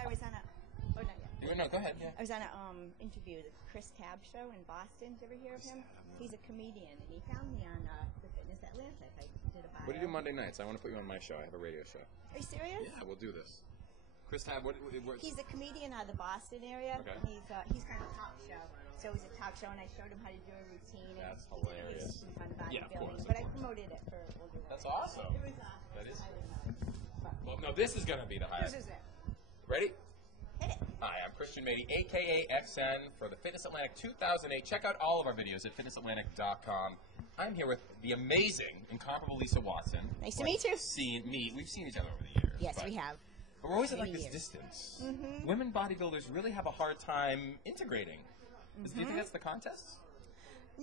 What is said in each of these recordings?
Yeah, I was on a. Oh, not yet. No, go ahead. Yeah. I was on a interview, the Chris Tabb show in Boston. Did you ever hear of him? He's a comedian, and he found me on the Fitness Atlantic. I did a bio. What do you do Monday nights? I want to put you on my show. I have a radio show. Are you serious? Yeah, we'll do this. Chris Tabb, what? He's a comedian out of the Boston area. Okay. He's kind of a talk show. So it was a talk show, and I showed him how to do a routine. That's and hilarious. Yeah, of course. But I promoted it for older women. That's awesome. It was awesome. That is. But Well, no, this is going to be the highlight. this is it. Ready? Hit it. Hi, I'm Christian Mady, a.k.a. XN, for the Fitness Atlantic 2008. Check out all of our videos at fitnessatlantic.com. I'm here with the amazing, incomparable Lisa Watson. Nice to meet you. We've seen each other over the years. Yes, we have. But we're always at like Many this years. distance. Women bodybuilders really have a hard time integrating. Do you think that's the contest?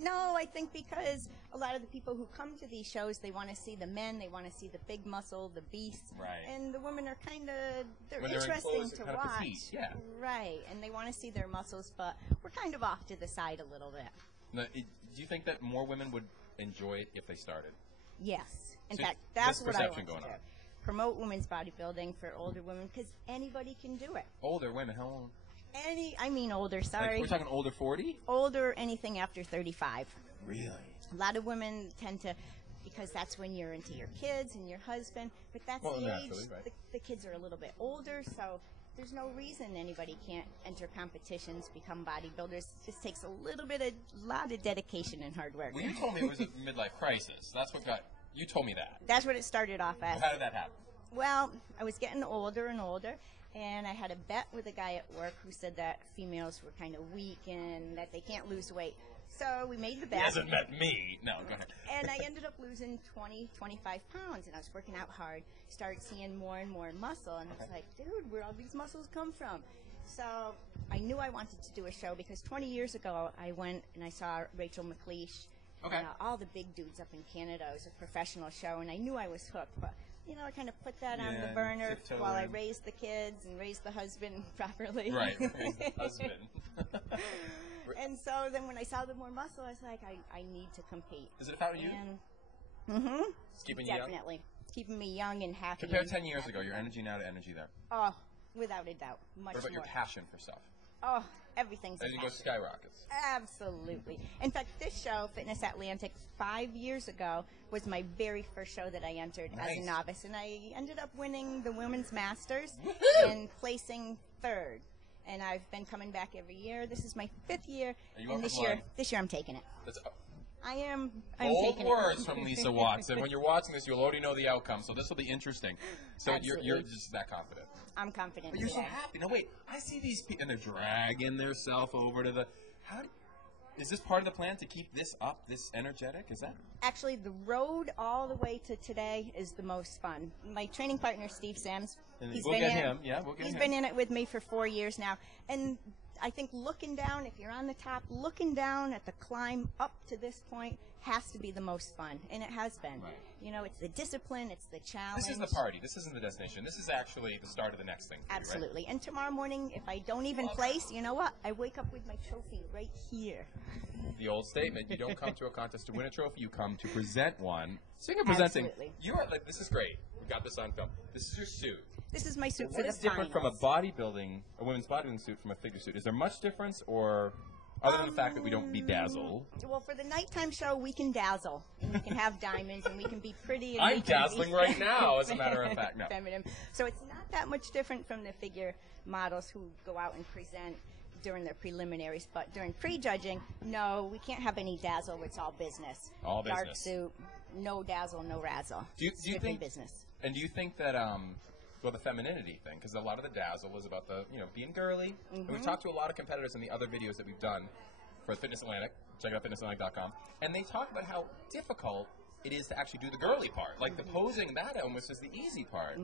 No, I think because a lot of the people who come to these shows, they want to see the men, they want to see the big muscle, the beast. Right. And the women are kind of, they're When they're interesting enclosed, to they're kind of watch. petite, yeah. Right. And they want to see their muscles, but we're kind of off to the side a little bit. Now, do you think that more women would enjoy it if they started? Yes. In So fact, that's this what I perception want to going do. on. Promote women's bodybuilding for older women because anybody can do it. Older women, how old? Older, sorry. Like, we're talking older 40? Older, anything after 35. Really? A lot of women tend to, because that's when you're into your kids and your husband, but that's Well, the naturally, age, right. the kids are a little bit older, so there's no reason anybody can't enter competitions, become bodybuilders. It just takes a lot of dedication and hard work. Well, you told me it was a midlife crisis. That's what you told me that. That's what it started off as. How did that happen? Well, I was getting older and older, and I had a bet with a guy at work who said that females were kind of weak and that they can't lose weight. So we made the bet. He hasn't met me. No, go ahead. And I ended up losing 20, 25 pounds, and I was working out hard, started seeing more and more muscle, and I was like, dude, where all these muscles come from? So I knew I wanted to do a show because 20 years ago I went and I saw Rachel McLeish, Okay. all the big dudes up in Canada. It was a professional show, and I knew I was hooked, but I kind of put that on the Yeah, burner tiptoe while I in. raised the kids and raised the husband properly. Right, husband. And so then when I saw the more muscle, I was like, I need to compete. Is it about you? And It's keeping you young? definitely. Keeping me young and happy. Compare and 10 years ago, happy. your energy now to energy there. Oh, without a doubt. Much What about your more. passion for stuff? Oh, everything's a As you go passion. skyrockets. Absolutely. In fact, this show, Fitness Atlantic, 5 years ago, was my very first show that I entered as Nice. a novice. And I ended up winning the Women's Masters Woohoo! and placing third. And I've been coming back every year. This is my 5th year. Are you And up this for year, blood? this year I'm taking it. That's I'm bold taking words it. from Lisa Watson. When you're watching this, you'll already know the outcome, so this will be interesting. So you're Absolutely. just that confident. I'm confident. But you're so today. happy. Now wait, I see these people, and they're dragging themselves over to the... Is this part of the plan to keep this up, this energetic? Is that... Actually, the road all the way to today is the most fun. My training partner, Steve Sams, And he's we'll been get in him. Yeah, we'll get He's him. been in it with me for 4 years now. And I think looking down, if you're on the top, looking down at the climb up to this point has to be the most fun. And it has been. Right. It's the discipline, it's the challenge. This is the party. This isn't the destination. This is actually the start of the next thing. For you, right? Absolutely. And tomorrow morning, if I don't even place, you know what? I wake up with my trophy right here. The old statement, you don't come to a contest to win a trophy, you come to present one. Speaking of presenting, Absolutely. you are like, this is great. We got this on film. This is your suit. This is my suit for What the is different from a women's bodybuilding suit from a figure suit? Is there much difference, or other than the fact that we don't bedazzle? Well, for the nighttime show, we can dazzle. And we can have diamonds, and we can be pretty. And I'm we can dazzling be right now, as a matter of fact. No. feminine. So it's not that much different from the figure models who go out and present during their preliminaries. But during prejudging, no, we can't have any dazzle. It's all business. All Dark business. suit, no dazzle, no razzle. Do you Strictly think business? And do you think that well, the femininity thing, because a lot of the dazzle is about the being girly. And we've talked to a lot of competitors in the other videos that we've done for Fitness Atlantic. Check out fitnessatlantic.com, and they talk about how difficult it is to actually do the girly part. Like the posing, that almost is the easy part.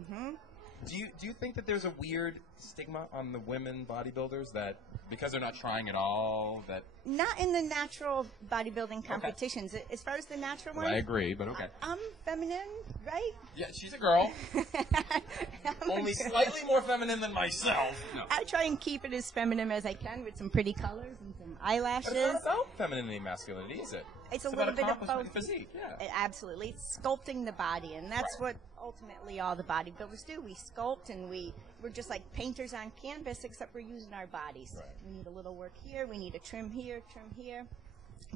Do you think that there's a weird stigma on the women bodybuilders that because they're not trying at all that? Not in the natural bodybuilding competitions. As far as the natural one, I agree, but okay. I'm feminine, right? Yeah, she's a girl. I'm Only a girl. slightly more feminine than myself. No. I try and keep it as feminine as I can with some pretty colors and some But eyelashes. it's not about femininity and masculinity, is it? It's a little bit of both. Physique, yeah. Absolutely. It's sculpting the body, and that's what ultimately all the bodybuilders do. We sculpt, and we're just like painters on canvas, except we're using our bodies. Right. We need a little work here. We need a trim here, trim here.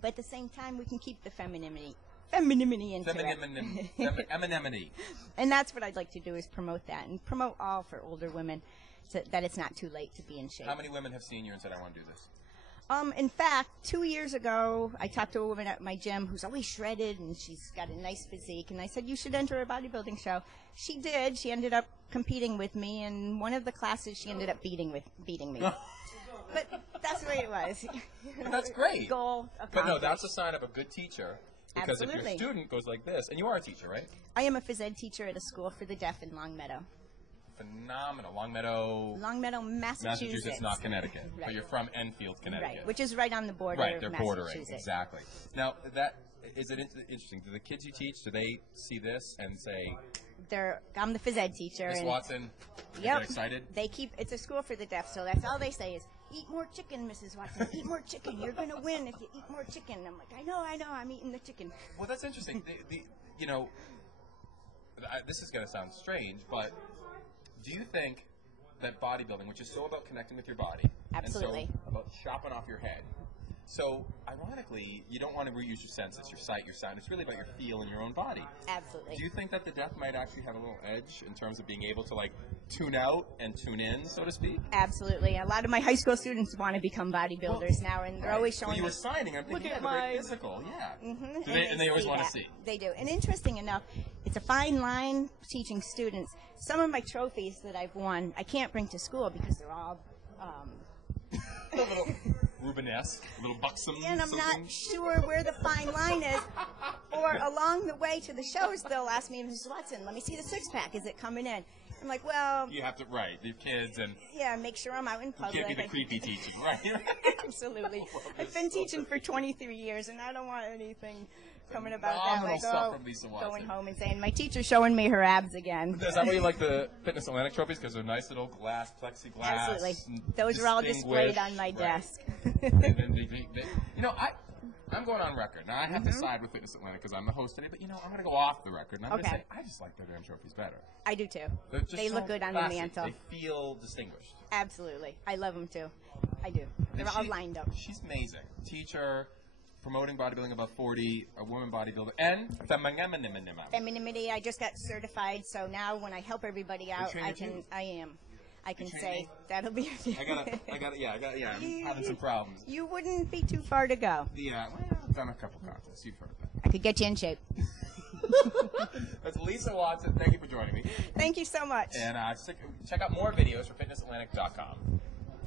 But at the same time, we can keep the femininity into it. Femininity. And that's what I'd like to do, is promote that, and promote all for older women, so that it's not too late to be in shape. How many women have seen you and said, I want to do this? In fact, 2 years ago, I talked to a woman at my gym who's always shredded, and she's got a nice physique, and I said, you should enter a bodybuilding show. She did. She ended up competing with me, and one of the classes she ended up beating me. But that's the way it was. But that's great. Goal But accomplished. no, that's a sign of a good teacher. Because if Absolutely. your student goes like this, and you are a teacher, right? I am a phys ed teacher at a school for the deaf in Longmeadow. Phenomenal. Longmeadow, Massachusetts. not Connecticut. Right. But you're from Enfield, Connecticut. Right, which is right on the border Right, of they're bordering, Massachusetts. exactly. Now, is it interesting? Do the kids you teach, do they see this and say, I'm the phys ed teacher. Miss and Watson, they Yep. get excited? It's a school for the deaf, so that's all they say is, eat more chicken, Mrs. Watson. Eat more chicken. You're going to win if you eat more chicken. I'm like, I know, I'm eating the chicken. Well, that's interesting. This is going to sound strange, but do you think that bodybuilding, which is so about connecting with your body, Absolutely. and so about chopping off your head, so ironically, you don't want to reuse your senses, your sight, your sound. It's really about your feel in your own body. Absolutely. Do you think that the deaf might actually have a little edge in terms of being able to tune out and tune in, so to speak? Absolutely. A lot of my high school students want to become bodybuilders now, and they're always showing you me. were signing, I'm thinking, Look at they're very my physical, yeah. Mm-hmm. And they always want to that. see. They do. And interesting enough, it's a fine line teaching students. Some of my trophies that I've won, I can't bring to school because they're all A little Rubenesque, a little buxom. and I'm not sure where the fine line is. Or along the way to the shows, they'll ask me, Mrs. Watson, let me see the six-pack. Is it coming in? I'm like, well, You have to, right, the kids and yeah, make sure I'm out in public. can't be the creepy teaching, right? Absolutely. I've been teaching for 23 years, and I don't want anything coming about that. Phenomenal Like, stuff from Lisa Watson. going home and saying, my teacher's showing me her abs again. Is that why you like the Fitness Atlantic trophies? Because they're nice little glass, plexiglass. Absolutely. Those are all displayed on my Right. desk. And then I'm going on record. Now, I have to side with Fitness Atlantic because I'm the host today, but, I'm going to go off the record. And I'm going to Okay. say, I just like their damn trophies better. I do too. They're just They so look good on the classy. mantle. They feel distinguished. Absolutely. I love them too. I do. They're And all lined up. She's amazing. Teacher, promoting bodybuilding above 40, a woman bodybuilder, and Femininity, I just got certified, so now when I help everybody out, trainer too? I can train say me? that'll be. I'm having some problems. You wouldn't be too far to go. I've done a couple contests. You've heard that. I could get you in shape. That's Lisa Watson. Thank you for joining me. Thank you so much. And check out more videos for fitnessatlantic.com.